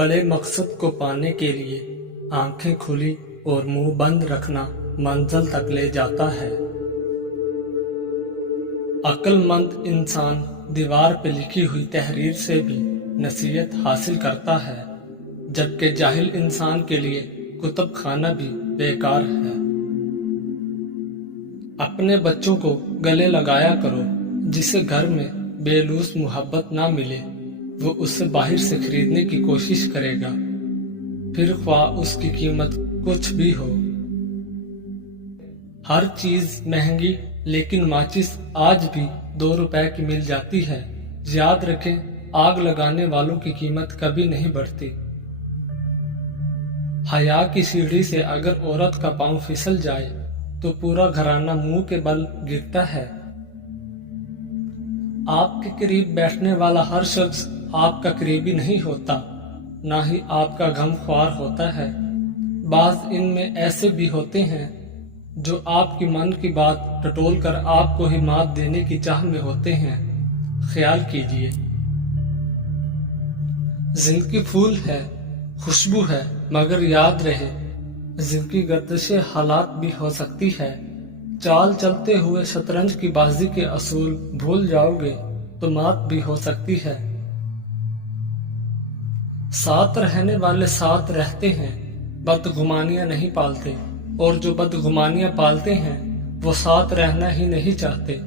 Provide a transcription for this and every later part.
बड़े मकसद को पाने के लिए आंखें खुली और मुंह बंद रखना मंजिल तक ले जाता है। अक्लमंद इंसान दीवार पर लिखी हुई तहरीर से भी नसीहत हासिल करता है, जबकि जाहिल इंसान के लिए कुतुब खाना भी बेकार है। अपने बच्चों को गले लगाया करो, जिसे घर में बेलूस मोहब्बत ना मिले वो उससे बाहर से खरीदने की कोशिश करेगा, फिर ख्वाह उसकी कीमत कुछ भी हो। हर चीज महंगी, लेकिन माचिस आज भी 2 रुपए की मिल जाती है। याद रखें, आग लगाने वालों की कीमत कभी नहीं बढ़ती। हया की सीढ़ी से अगर औरत का पांव फिसल जाए तो पूरा घराना मुंह के बल गिरता है। आपके करीब बैठने वाला हर शख्स आपका करीबी नहीं होता, ना ही आपका गमख्वार होता है। बाज इनमें ऐसे भी होते हैं जो आपकी मन की बात टटोल कर आपको ही मात देने की चाह में होते हैं। ख्याल कीजिए, जिंदगी फूल है, खुशबू है, मगर याद रहे जिंदगी गर्दिश हालात भी हो सकती है। चाल चलते हुए शतरंज की बाजी के असूल भूल जाओगे तो मात भी हो सकती है। साथ रहने वाले साथ रहते हैं, बदगुमानियां नहीं पालते, और जो बदगुमानियां पालते हैं वो साथ रहना ही नहीं चाहते,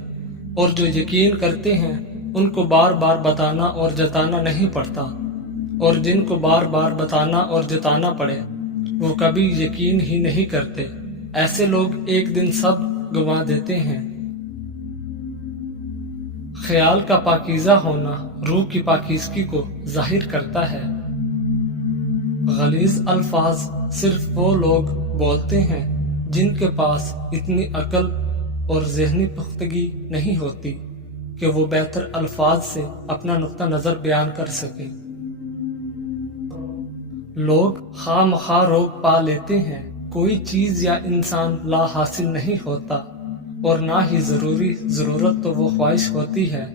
और जो यकीन करते हैं उनको बार बार बताना और जताना नहीं पड़ता, और जिनको बार बार बताना और जताना पड़े वो कभी यकीन ही नहीं करते। ऐसे लोग एक दिन सब गंवा देते हैं। ख्याल का पाकीज़ा होना रूह की पाकीज़गी को जाहिर करता है। गलीज़ अल्फाज सिर्फ वो लोग बोलते हैं जिनके पास इतनी अकल और ज़हनी पुख्तगी नहीं होती कि वो बेहतर अल्फाज से अपना नुक्ता नज़र बयान कर सके। लोग खामखा रोग पा लेते हैं। कोई चीज या इंसान ला हासिल नहीं होता, और ना ही जरूरत तो वो ख्वाहिश होती है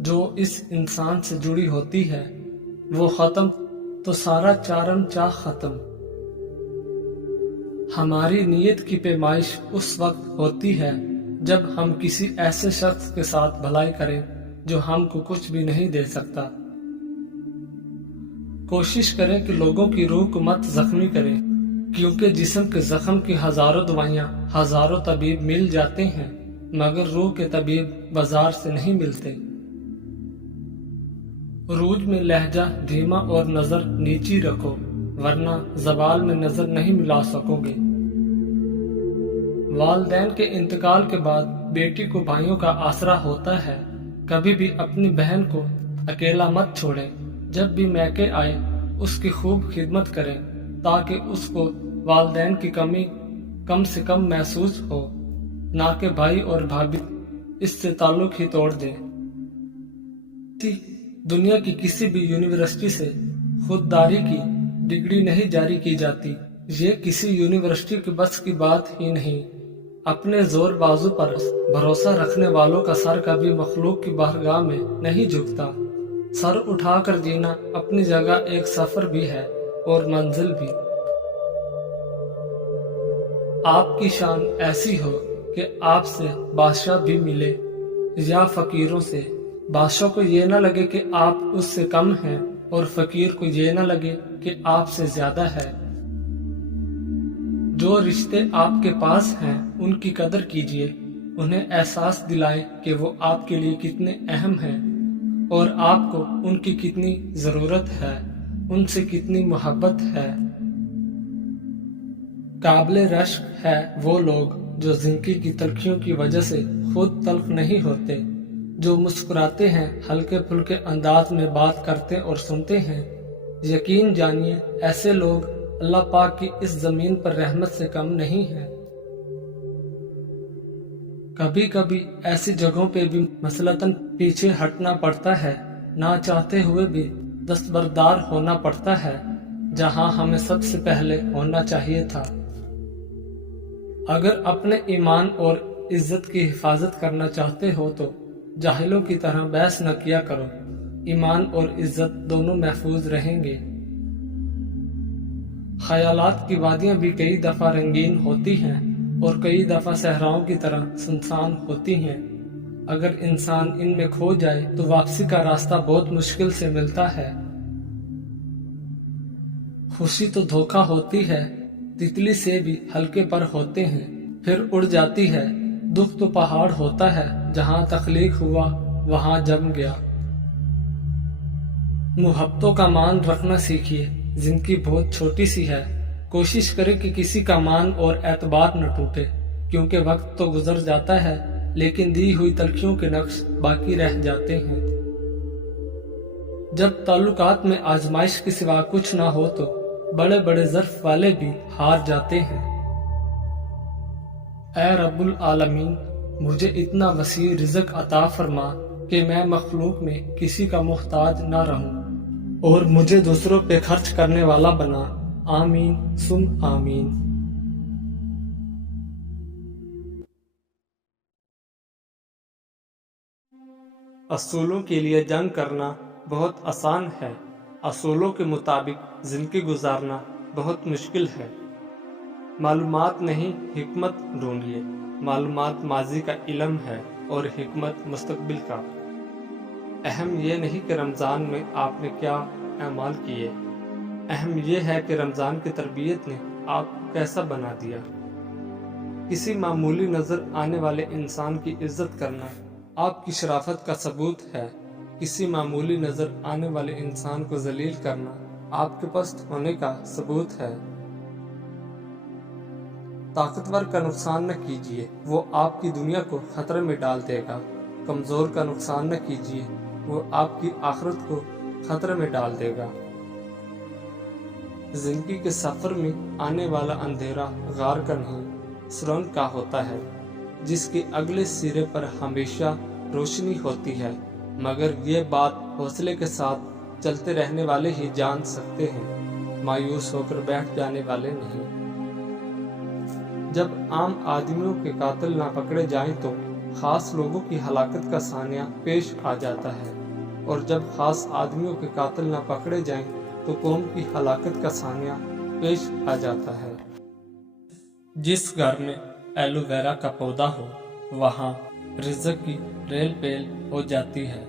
जो इस इंसान से जुड़ी होती है। वो खत्म तो सारा चारम चाह खत्म। हमारी नीयत की पैमाइश उस वक्त होती है जब हम किसी ऐसे शख्स के साथ भलाई करें जो हमको कुछ भी नहीं दे सकता। कोशिश करें कि लोगों की रूह को मत जख्मी करें, क्योंकि जिस्म के जख्म की हजारों दवाइयां हजारों तबीब मिल जाते हैं, मगर रूह के तबीब बाजार से नहीं मिलते। रूज में लहजा धीमा और नजर नीची रखो, वरना जवाल में नजर नहीं मिला सकोगे। वालिदैन के इंतकाल के बाद बेटी को भाइयों का आसरा होता है। कभी भी अपनी बहन को अकेला मत छोड़ें। जब भी मैके आए उसकी खूब खिदमत करें, ताकि उसको वालिदैन की कमी कम से कम महसूस हो, ना कि भाई और भाभी इससे ताल्लुक ही तोड़ दें। दुनिया की किसी भी यूनिवर्सिटी से खुददारी की डिग्री नहीं जारी की जाती। ये किसी यूनिवर्सिटी की बस की बात ही नहीं। अपने जोर बाजू पर भरोसा रखने वालों का सर कभी मखलूक की बारगाह में नहीं झुकता। सर उठाकर जीना अपनी जगह एक सफर भी है और मंजिल भी। आपकी शान ऐसी हो कि आपसे बादशाह भी मिले या फकीरों से। बादशाह को ये न लगे कि आप उससे कम हैं, और फकीर को ये न लगे कि आपसे ज्यादा है। जो रिश्ते आपके पास हैं उनकी कदर कीजिए। उन्हें एहसास दिलाएं कि वो आपके लिए कितने अहम हैं और आपको उनकी कितनी जरूरत है, उनसे कितनी मोहब्बत है। काबिल रश्क है वो लोग जो जिंदगी की तलखियों की वजह से खुद तल्ख नहीं होते, जो मुस्कुराते हैं, हल्के फुल्के अंदाज में बात करते और सुनते हैं। यकीन जानिए, ऐसे लोग अल्लाह पाक की इस जमीन पर रहमत से कम नहीं है। कभी कभी ऐसी जगहों पे भी मसलतन पीछे हटना पड़ता है, ना चाहते हुए भी दस्तबरदार होना पड़ता है, जहां हमें सबसे पहले होना चाहिए था। अगर अपने ईमान और इज्जत की हिफाजत करना चाहते हो तो जाहिलों की तरह बहस न किया करो। ईमान और इज्जत दोनों महफूज रहेंगे। خیالات کی وادیاں بھی کئی دفعہ رنگین ہوتی ہیں اور کئی دفعہ صحراؤں کی طرح سنسان ہوتی ہیں۔ اگر انسان ان میں کھو جائے تو واپسی کا راستہ بہت مشکل سے ملتا ہے۔ خوشی تو دھوکہ ہوتی ہے، تتلی سے بھی ہلکے پر ہوتے ہیں، پھر اڑ جاتی ہے۔ دکھ تو پہاڑ ہوتا ہے، جہاں تخلیق ہوا وہاں جم گیا۔ محبتوں کا مان رکھنا سیکھیے، زندگی بہت چھوٹی سی ہے۔ کوشش کرے کہ کسی کا مان اور اعتبار نہ ٹوٹے، کیونکہ وقت تو گزر جاتا ہے لیکن دی ہوئی تلخیوں کے نقش باقی رہ جاتے ہیں۔ جب تعلقات میں آزمائش کے سوا کچھ نہ ہو تو بڑے بڑے ظرف والے بھی ہار جاتے ہیں۔ اے رب العالمین، مجھے اتنا وسیع رزق عطا فرما کہ میں مخلوق میں کسی کا محتاج نہ رہوں، اور مجھے دوسروں پہ خرچ کرنے والا بنا۔ آمین ثم آمین۔ اصولوں کے لیے جنگ کرنا بہت آسان ہے، اصولوں کے مطابق زندگی گزارنا بہت مشکل ہے۔ معلومات نہیں، حکمت ڈھونڈیے۔ معلومات ماضی کا علم ہے اور حکمت مستقبل کا۔ اہم یہ نہیں کہ رمضان میں آپ نے کیا اعمال کیے، اہم یہ ہے کہ رمضان کی تربیت نے آپ کو کیسا بنا دیا۔ کسی معمولی نظر آنے والے انسان کی عزت کرنا آپ کی شرافت کا ثبوت ہے، کسی معمولی نظر آنے والے انسان کو ذلیل کرنا آپ کے پست ہونے کا ثبوت ہے۔ طاقتور کا نقصان نہ کیجیے، وہ آپ کی دنیا کو خطرے میں ڈال دے گا۔ کمزور کا نقصان نہ کیجیے، وہ آپ کی آخرت کو خطرے میں ڈال دے گا۔ زندگی کے سفر میں آنے والا اندھیرا غار کا نہیں، سرنگ کا ہوتا ہے، جس کے اگلے سرے پر ہمیشہ روشنی ہوتی ہے، مگر یہ بات حوصلے کے ساتھ چلتے رہنے والے ہی جان سکتے ہیں، مایوس ہو کر بیٹھ جانے والے نہیں۔ جب عام آدمیوں کے قاتل نہ پکڑے جائیں تو خاص لوگوں کی ہلاکت کا سانیہ پیش آ جاتا ہے، اور جب خاص آدمیوں کے قاتل نہ پکڑے جائیں تو قوم کی ہلاکت کا سانیہ پیش آ جاتا ہے۔ جس گھر میں ایلو ویرا کا پودا ہو وہاں رزق کی ریل پیل ہو جاتی ہے۔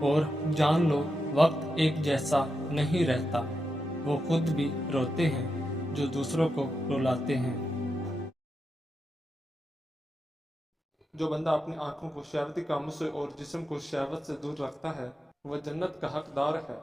اور جان لو، وقت ایک جیسا نہیں رہتا، وہ خود بھی روتے ہیں جو دوسروں کو رلاتے ہیں۔ جو بندہ اپنی آنکھوں کو شہوتی کاموں سے اور جسم کو شہوت سے دور رکھتا ہے وہ جنت کا حقدار ہے۔